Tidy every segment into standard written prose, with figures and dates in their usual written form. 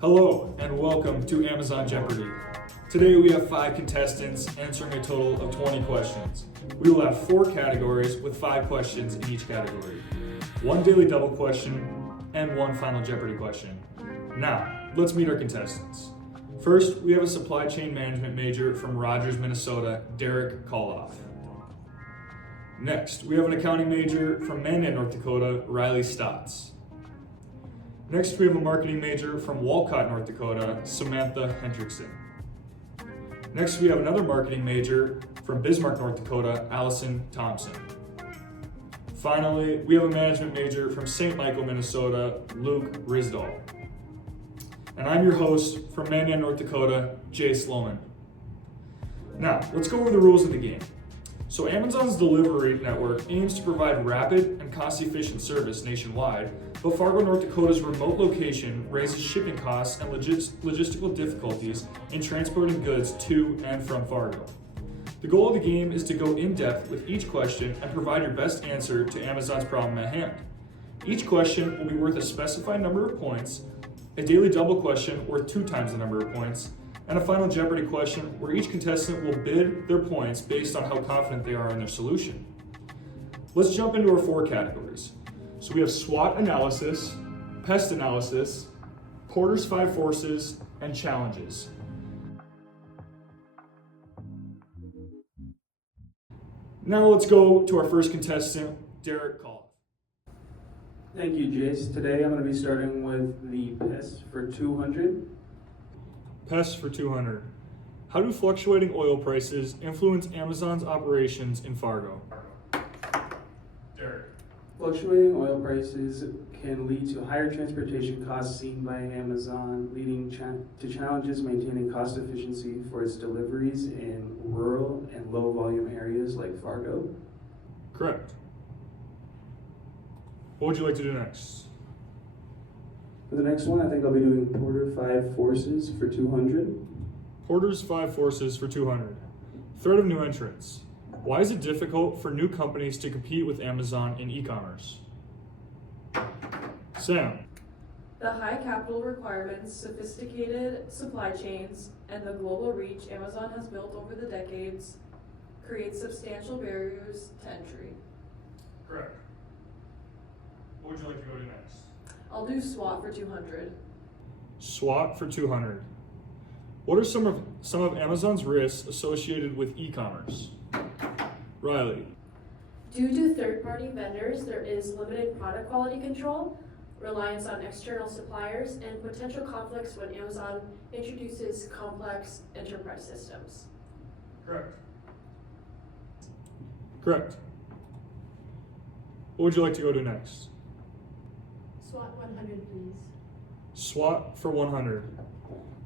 Hello and welcome to Amazon Jeopardy! Today we have 5 contestants answering a total of 20 questions. We will have 4 categories with 5 questions in each category. 1 daily double question and 1 final Jeopardy question. Now, let's meet our contestants. First, we have a supply chain management major from Rogers, Minnesota, Derrick Kolhoff. Next, we have an accounting major from Mandan, North Dakota, Rylee Stotz. Next, we have a marketing major from Walcott, North Dakota, Samantha Hendrickson. Next, we have another marketing major from Bismarck, North Dakota, Allison Thomsen. Finally, we have a management major from St. Michael, Minnesota, Rysdahl. And I'm your host from Mandan, North Dakota, Jayce Lowman. Now, let's go over the rules of the game. So Amazon's delivery network aims to provide rapid and cost-efficient service nationwide, but Fargo, North Dakota's remote location raises shipping costs and logistical difficulties in transporting goods to and from Fargo. The goal of the game is to go in-depth with each question and provide your best answer to Amazon's problem at hand. Each question will be worth a specified number of points, a daily double question worth 2 times the number of points, and a final Jeopardy question where each contestant will bid their points based on how confident they are in their solution. Let's jump into our 4 categories. So we have SWOT analysis, pest analysis, Porter's 5 forces, and challenges. Now let's go to our first contestant, Derrick Kolhoff. Thank you, Jayce. Today I'm going to be starting with the pest for 200. Pest for 200. How do fluctuating oil prices influence Amazon's operations in Fargo? Derrick. Fluctuating oil prices can lead to higher transportation costs seen by Amazon, leading to challenges maintaining cost efficiency for its deliveries in rural and low volume areas like Fargo. Correct. What would you like to do next? For the next one, I think I'll be doing Porter 5 forces for 200. Porter's 5 forces for 200. Threat of new entrants. Why is it difficult for new companies to compete with Amazon in e-commerce? Sam. The high capital requirements, sophisticated supply chains, and the global reach Amazon has built over the decades create substantial barriers to entry. Correct. What would you like to go to next? I'll do SWOT for 200. SWOT for 200. What are some of Amazon's risks associated with e-commerce? Rylee. Due to third-party vendors, there is limited product quality control, reliance on external suppliers, and potential conflicts when Amazon introduces complex enterprise systems. Correct. Correct. What would you like to go to next? SWOT 100, please. SWOT for 100.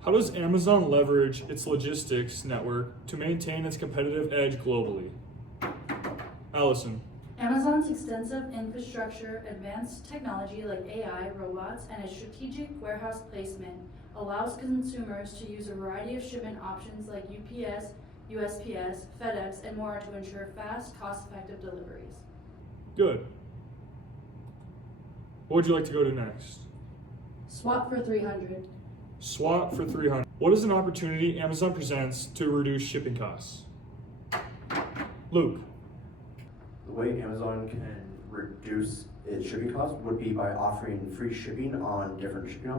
How does Amazon leverage its logistics network to maintain its competitive edge globally? Allison. Amazon's extensive infrastructure, advanced technology like AI, robots, and a strategic warehouse placement allows consumers to use a variety of shipment options like UPS, USPS, FedEx, and more to ensure fast, cost-effective deliveries. Good. What would you like to go to next? SWOT for 300. SWOT for 300. What is an opportunity Amazon presents to reduce shipping costs? Luke. The way Amazon can reduce its shipping costs would be by offering free shipping on different shipping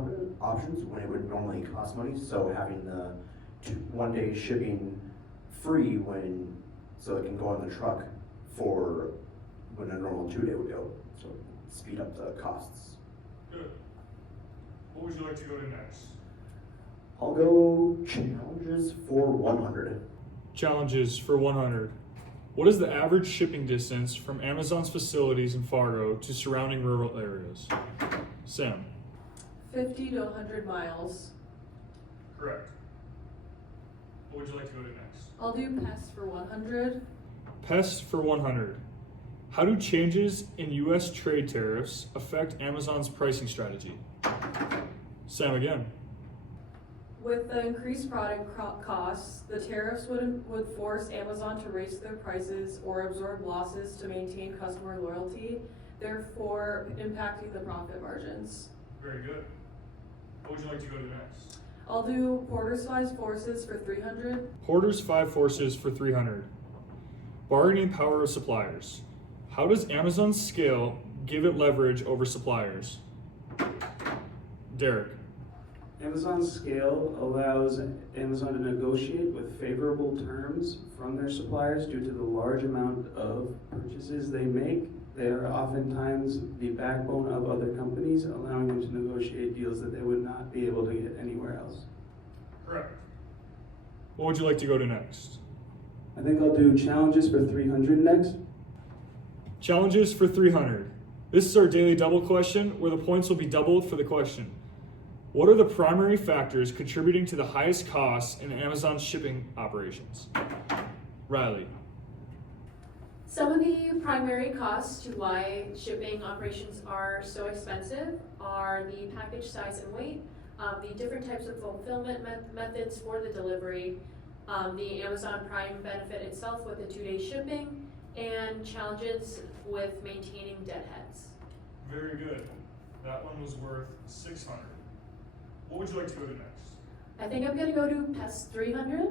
options when it would normally cost money. So having the 1-day shipping free so it can go on the truck for when a normal 2-day would go. So speed up the costs. Good. What would you like to go to next? I'll go challenges for 100. Challenges for 100. What is the average shipping distance from Amazon's facilities in Fargo to surrounding rural areas? Sam. 50 to 100 miles. Correct. What would you like to go to next? I'll do pest for 100. Pest for 100. How do changes in U.S. trade tariffs affect Amazon's pricing strategy? Sam again. With the increased product costs, the tariffs would force Amazon to raise their prices or absorb losses to maintain customer loyalty, therefore impacting the profit margins. Very good. What would you like to go to next? I'll do Porter's 5 Forces for 300. Porter's 5 Forces for 300. Bargaining power of suppliers. How does Amazon's scale give it leverage over suppliers? Derrick. Amazon's scale allows Amazon to negotiate with favorable terms from their suppliers due to the large amount of purchases they make. They are oftentimes the backbone of other companies, allowing them to negotiate deals that they would not be able to get anywhere else. Correct. What would you like to go to next? I think I'll do challenges for 300 next. Challenges for 300. This is our daily double question where the points will be doubled for the question. What are the primary factors contributing to the highest costs in Amazon's shipping operations? Rylee. Some of the primary costs to why shipping operations are so expensive are the package size and weight, the different types of fulfillment methods for the delivery, the Amazon Prime benefit itself with the 2-day shipping, and challenges with maintaining deadheads. Very good. That one was worth 600. What would you like to go to next? I think I'm gonna go to PEST 300.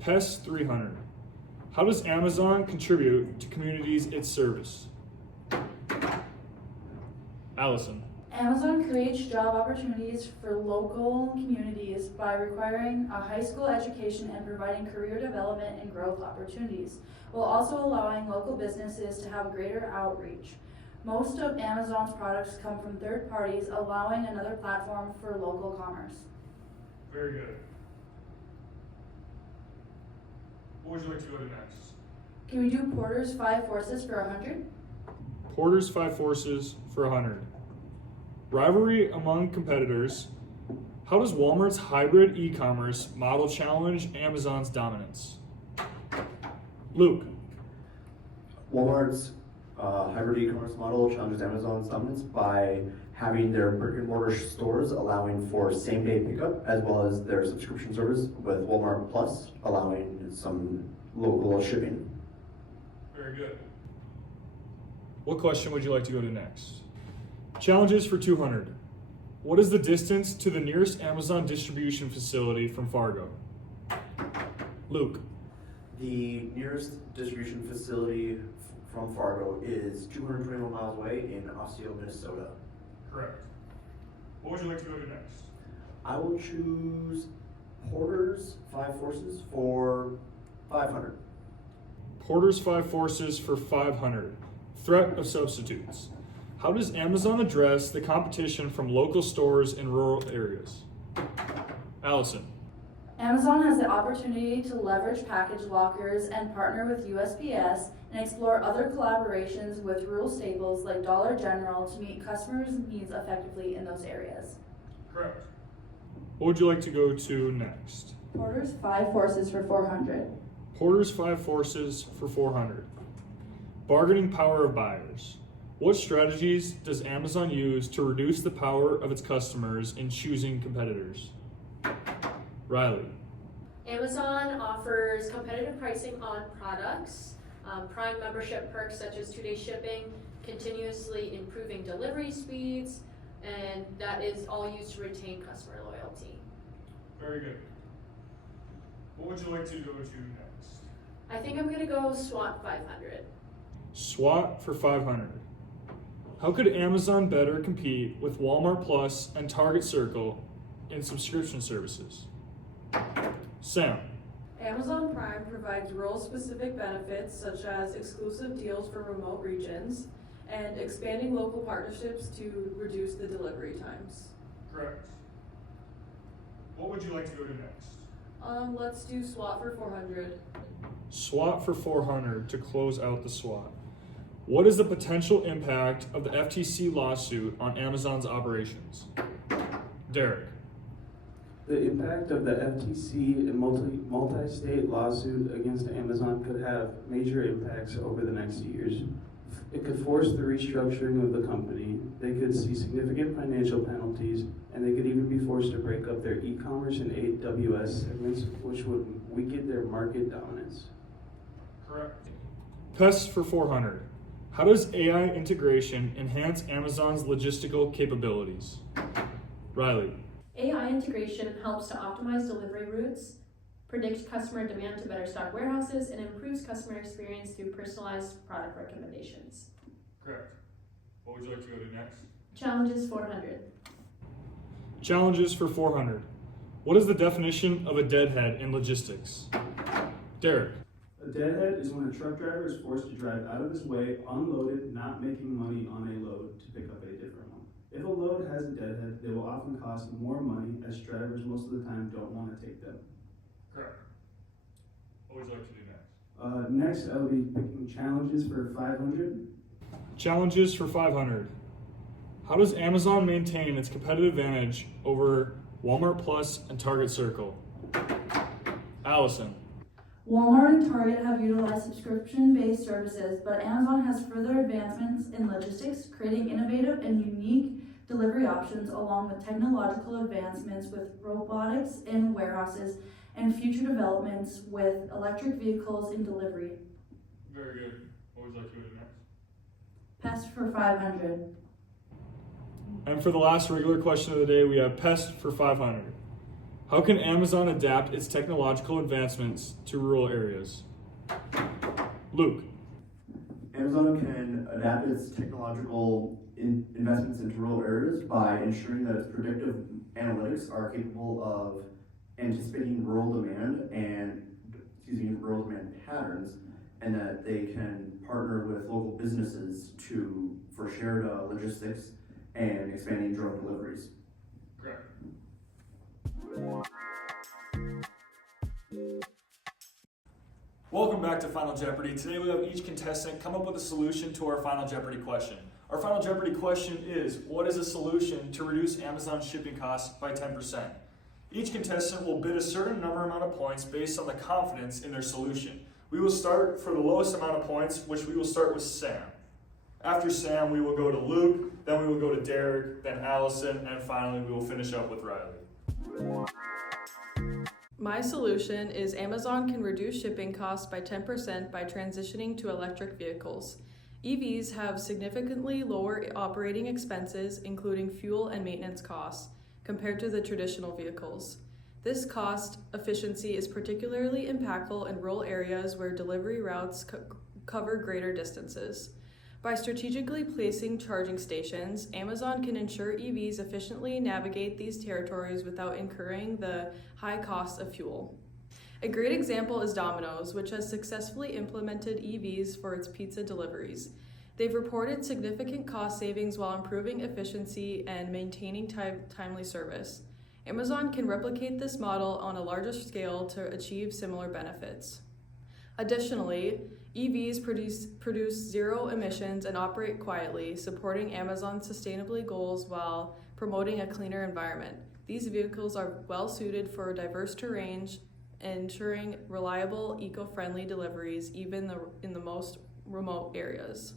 PEST 300. How does Amazon contribute to communities it serves? Allison. Amazon creates job opportunities for local communities by requiring a high school education and providing career development and growth opportunities, while also allowing local businesses to have greater outreach. Most of Amazon's products come from third parties, allowing another platform for local commerce. Very good. What would you like to go to next? Can we do Porter's 5 Forces for 100? Porter's 5 Forces for 100. Rivalry among competitors. How does Walmart's hybrid e-commerce model challenge Amazon's dominance? Luke. Walmart's hybrid e-commerce model challenges Amazon's dominance by having their brick and mortar stores allowing for same-day pickup, as well as their subscription service with Walmart Plus allowing some local shipping. Very good. What question would you like to go to next? Challenges for 200. What is the distance to the nearest Amazon distribution facility from Fargo? Luke. The nearest distribution facility from Fargo is 221 miles away in Osseo, Minnesota. Correct. What would you like to go to next? I will choose Porter's 5 Forces for 500. Porter's 5 Forces for 500. Threat of substitutes. How does Amazon address the competition from local stores in rural areas? Allison. Amazon has the opportunity to leverage package lockers and partner with USPS and explore other collaborations with rural staples like Dollar General to meet customers' needs effectively in those areas. Correct. What would you like to go to next? Porter's 5 Forces for 400. Porter's 5 Forces for 400. Bargaining power of buyers. What strategies does Amazon use to reduce the power of its customers in choosing competitors? Rylee. Amazon offers competitive pricing on products, Prime membership perks such as 2-day shipping, continuously improving delivery speeds, and that is all used to retain customer loyalty. Very good. What would you like to go to next? I think I'm gonna go SWAT 500. SWAT for 500. How could Amazon better compete with Walmart Plus and Target Circle in subscription services? Sam. Amazon Prime provides role-specific benefits such as exclusive deals for remote regions and expanding local partnerships to reduce the delivery times. Correct. What would you like to go to next? Let's do SWAT for 400. SWAT for 400 to close out the SWAT. What is the potential impact of the FTC lawsuit on Amazon's operations? Derrick. The impact of the FTC and multi-state lawsuit against Amazon could have major impacts over the next years. It could force the restructuring of the company, they could see significant financial penalties, and they could even be forced to break up their e-commerce and AWS segments, which would weaken their market dominance. Correct. PEST for 400. How does AI integration enhance Amazon's logistical capabilities? Rylee. AI integration helps to optimize delivery routes, predict customer demand to better stock warehouses, and improves customer experience through personalized product recommendations. Correct. What would you like to go to next? Challenges 400. Challenges for 400. What is the definition of a deadhead in logistics? Derrick. A deadhead is when a truck driver is forced to drive out of his way, unloaded, not making money on a load to pick up a different one. If a load has a deadhead, they will often cost more money as drivers most of the time don't want to take them. Correct. What would you like to do next? Next, I'll be picking challenges for 500. Challenges for 500. How does Amazon maintain its competitive advantage over Walmart Plus and Target Circle? Allison. Walmart and Target have utilized subscription-based services, but Amazon has further advancements in logistics, creating innovative and unique delivery options along with technological advancements with robotics in warehouses and future developments with electric vehicles in delivery. Very good. What would you like to do next? Pest for 500. And for the last regular question of the day, we have pest for 500. How can Amazon adapt its technological advancements to rural areas? Luke. Amazon can adapt its technological investments into rural areas by ensuring that its predictive analytics are capable of anticipating rural demand patterns, and that they can partner with local businesses for shared logistics and expanding drone deliveries. Correct. Welcome back to Final Jeopardy. Today we have each contestant come up with a solution to our Final Jeopardy question. Our Final Jeopardy question is, what is a solution to reduce Amazon's shipping costs by 10%? Each contestant will bid a certain amount of points based on the confidence in their solution. We will start for the lowest amount of points, which we will start with Sam. After Sam, we will go to Luke, then we will go to Derrick, then Allison, and finally we will finish up with Rylee. My solution is Amazon can reduce shipping costs by 10% by transitioning to electric vehicles. EVs have significantly lower operating expenses, including fuel and maintenance costs, compared to the traditional vehicles. This cost efficiency is particularly impactful in rural areas where delivery routes cover greater distances. By strategically placing charging stations, Amazon can ensure EVs efficiently navigate these territories without incurring the high cost of fuel. A great example is Domino's, which has successfully implemented EVs for its pizza deliveries. They've reported significant cost savings while improving efficiency and maintaining timely service. Amazon can replicate this model on a larger scale to achieve similar benefits. Additionally, EVs produce zero emissions and operate quietly, supporting Amazon's sustainability goals while promoting a cleaner environment. These vehicles are well suited for diverse terrains, ensuring reliable, eco-friendly deliveries even in the most remote areas.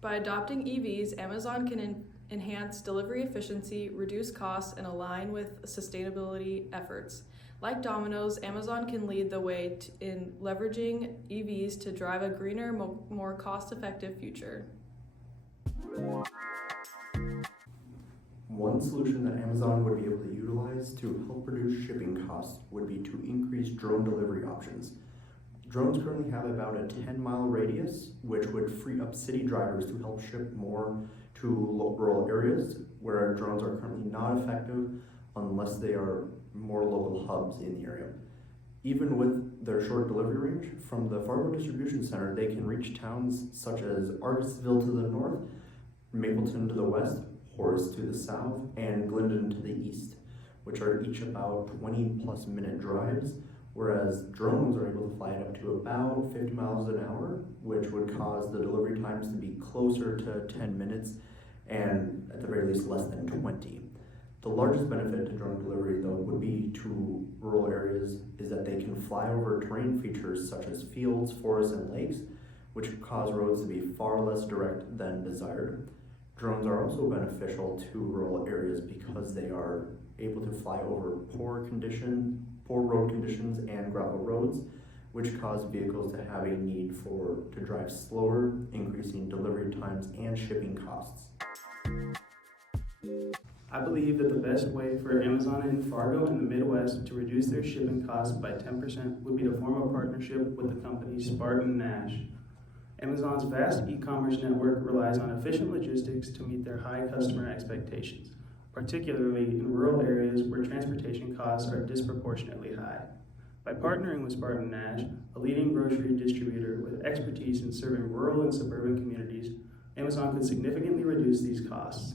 By adopting EVs, Amazon can enhance delivery efficiency, reduce costs, and align with sustainability efforts. Like Domino's, Amazon can lead the way in leveraging EVs to drive a greener, more cost-effective future. One solution that Amazon would be able to utilize to help reduce shipping costs would be to increase drone delivery options. Drones currently have about a 10-mile radius, which would free up city drivers to help ship more to rural areas where drones are currently not effective unless they are more local hubs in the area. Even with their short delivery range, from the Fargo Distribution Center, they can reach towns such as Argosville to the north, Mapleton to the west, Horace to the south, and Glendon to the east, which are each about 20-plus minute drives, whereas drones are able to fly up to about 50 miles an hour, which would cause the delivery times to be closer to 10 minutes, and at the very least less than 20. The largest benefit to drone delivery, though, would be to rural areas is that they can fly over terrain features such as fields, forests, and lakes, which cause roads to be far less direct than desired. Drones are also beneficial to rural areas because they are able to fly over poor road conditions and gravel roads, which cause vehicles to have a need to drive slower, increasing delivery times and shipping costs. I believe that the best way for Amazon in Fargo and the Midwest to reduce their shipping costs by 10% would be to form a partnership with the company Spartan Nash. Amazon's vast e-commerce network relies on efficient logistics to meet their high customer expectations, particularly in rural areas where transportation costs are disproportionately high. By partnering with Spartan Nash, a leading grocery distributor with expertise in serving rural and suburban communities, Amazon could significantly reduce these costs.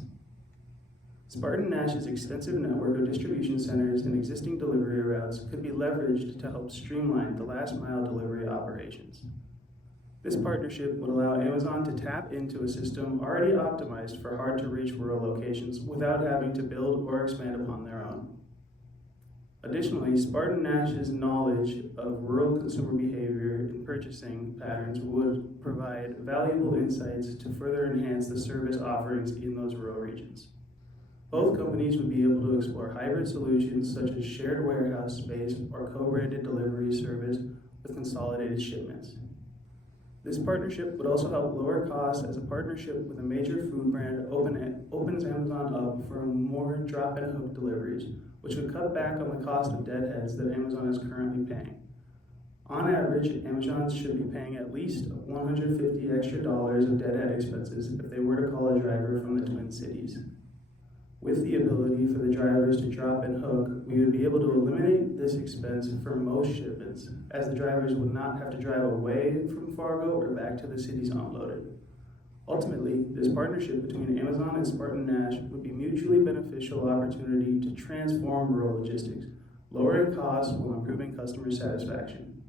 Spartan Nash's extensive network of distribution centers and existing delivery routes could be leveraged to help streamline the last-mile delivery operations. This partnership would allow Amazon to tap into a system already optimized for hard-to-reach rural locations without having to build or expand upon their own. Additionally, Spartan Nash's knowledge of rural consumer behavior and purchasing patterns would provide valuable insights to further enhance the service offerings in those rural regions. Both companies would be able to explore hybrid solutions such as shared warehouse space or co-branded delivery service with consolidated shipments. This partnership would also help lower costs as a partnership with a major food brand opens Amazon up for more drop and hook deliveries, which would cut back on the cost of deadheads that Amazon is currently paying. On average, Amazon should be paying at least $150 extra of deadhead expenses if they were to call a driver from the Twin Cities. With the ability for the drivers to drop and hook, we would be able to eliminate this expense for most shipments, as the drivers would not have to drive away from Fargo or back to the cities unloaded. Ultimately, this partnership between Amazon and Spartan Nash would be a mutually beneficial opportunity to transform rural logistics, lowering costs while improving customer satisfaction.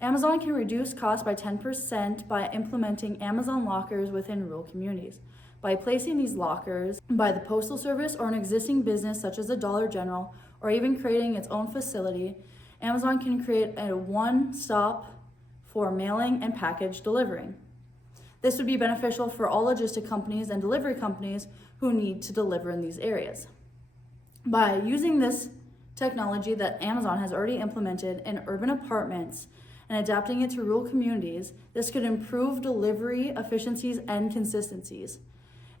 Amazon can reduce costs by 10% by implementing Amazon lockers within rural communities. By placing these lockers by the Postal Service or an existing business such as a Dollar General, or even creating its own facility, Amazon can create a one-stop for mailing and package delivering. This would be beneficial for all logistic companies and delivery companies who need to deliver in these areas. By using this technology that Amazon has already implemented in urban apartments and adapting it to rural communities, this could improve delivery efficiencies and consistencies.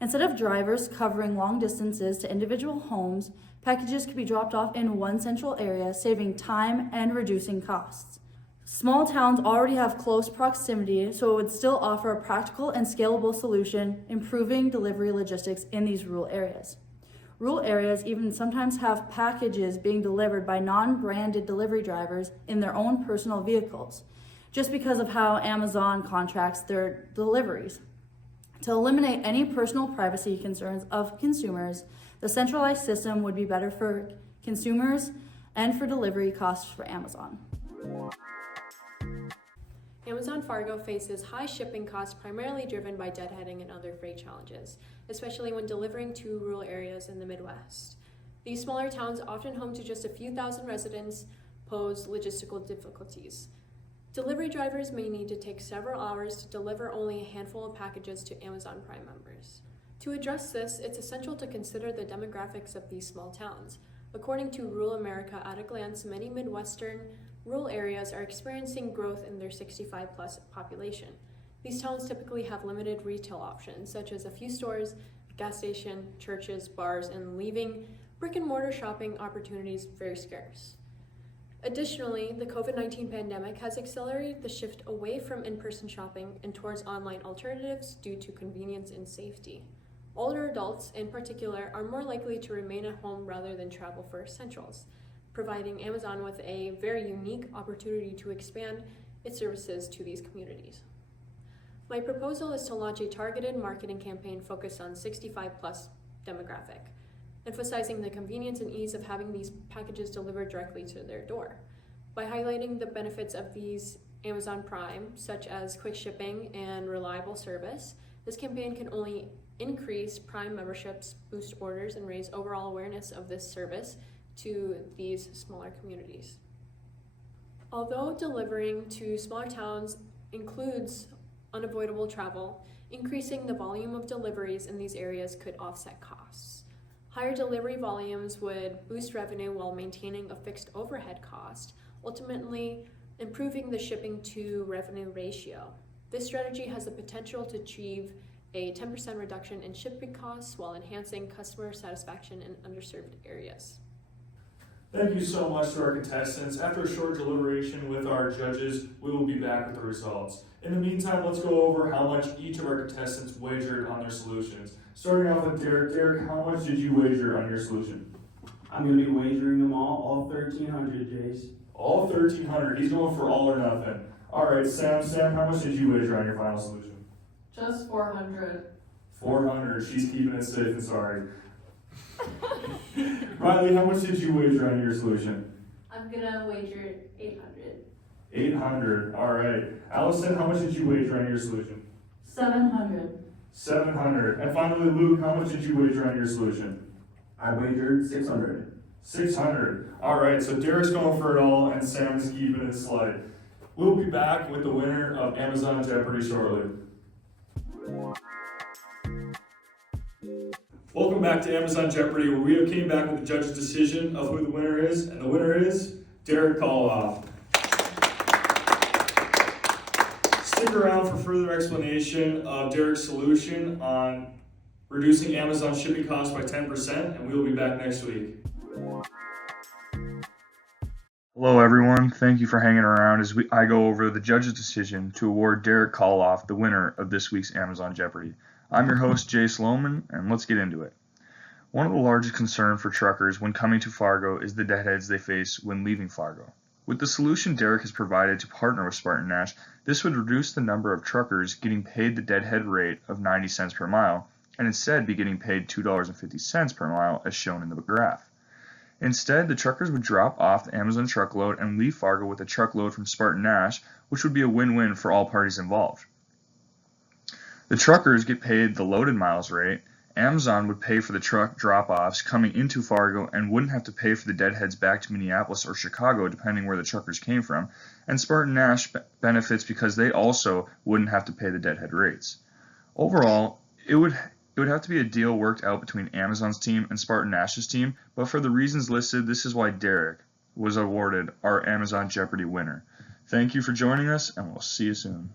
Instead of drivers covering long distances to individual homes, packages could be dropped off in one central area, saving time and reducing costs. Small towns already have close proximity, so it would still offer a practical and scalable solution, improving delivery logistics in these rural areas. Rural areas even sometimes have packages being delivered by non-branded delivery drivers in their own personal vehicles, just because of how Amazon contracts their deliveries. To eliminate any personal privacy concerns of consumers, the centralized system would be better for consumers and for delivery costs for Amazon. Amazon Fargo faces high shipping costs primarily driven by deadheading and other freight challenges, especially when delivering to rural areas in the Midwest. These smaller towns, often home to just a few thousand residents, pose logistical difficulties. Delivery drivers may need to take several hours to deliver only a handful of packages to Amazon Prime members. To address this, it's essential to consider the demographics of these small towns. According to Rural America at a Glance, many Midwestern rural areas are experiencing growth in their 65-plus population. These towns typically have limited retail options, such as a few stores, a gas station, churches, bars, and leaving brick-and-mortar shopping opportunities very scarce. Additionally, the COVID-19 pandemic has accelerated the shift away from in-person shopping and towards online alternatives due to convenience and safety. Older adults, in particular, are more likely to remain at home rather than travel for essentials, providing Amazon with a very unique opportunity to expand its services to these communities. My proposal is to launch a targeted marketing campaign focused on 65-plus demographic, emphasizing the convenience and ease of having these packages delivered directly to their door. By highlighting the benefits of these Amazon Prime, such as quick shipping and reliable service, this campaign can only increase Prime memberships, boost orders, and raise overall awareness of this service to these smaller communities. Although delivering to smaller towns includes unavoidable travel, increasing the volume of deliveries in these areas could offset costs. Higher delivery volumes would boost revenue while maintaining a fixed overhead cost, ultimately improving the shipping to revenue ratio. This strategy has the potential to achieve a 10% reduction in shipping costs while enhancing customer satisfaction in underserved areas. Thank you so much to our contestants. After a short deliberation with our judges, we will be back with the results. In the meantime, let's go over how much each of our contestants wagered on their solutions. Starting off with Derrick. Derrick, how much did you wager on your solution? I'm going to be wagering them all 1,300, Jayce. All 1,300. He's going for all or nothing. All right, Sam, how much did you wager on your final solution? Just 400. 400. She's keeping it safe and sorry. Rylee, how much did you wager on your solution? I'm gonna wager 800. 800. All right. Allison, how much did you wager on your solution? 700. 700. And finally, Luke, how much did you wager on your solution? I wagered 600. 600. All right, so Derrick's going for it all, and Sam's keeping it slight. We'll be back with the winner of Amazon Jeopardy shortly. Welcome back to Amazon Jeopardy, where we have came back with the judge's decision of who the winner is, and the winner is Derrick Kolhoff. Stick around for further explanation of Derrick's solution on reducing Amazon shipping costs by 10%, and we will be back next week. Hello everyone, thank you for hanging around as I go over the judge's decision to award Derrick Kolhoff the winner of this week's Amazon Jeopardy. I'm your host, Jayce Lowman, and let's get into it. One of the largest concerns for truckers when coming to Fargo is the deadheads they face when leaving Fargo. With the solution Derrick has provided to partner with Spartan Nash, this would reduce the number of truckers getting paid the deadhead rate of 90 cents per mile, and instead be getting paid $2.50 per mile as shown in the graph. Instead, the truckers would drop off the Amazon truckload and leave Fargo with a truckload from Spartan Nash, which would be a win-win for all parties involved. The truckers get paid the loaded miles rate, Amazon would pay for the truck drop-offs coming into Fargo and wouldn't have to pay for the deadheads back to Minneapolis or Chicago depending where the truckers came from, and Spartan Nash benefits because they also wouldn't have to pay the deadhead rates. Overall, it would have to be a deal worked out between Amazon's team and Spartan Nash's team, but for the reasons listed, this is why Derrick was awarded our Amazon Jeopardy winner. Thank you for joining us, and we'll see you soon.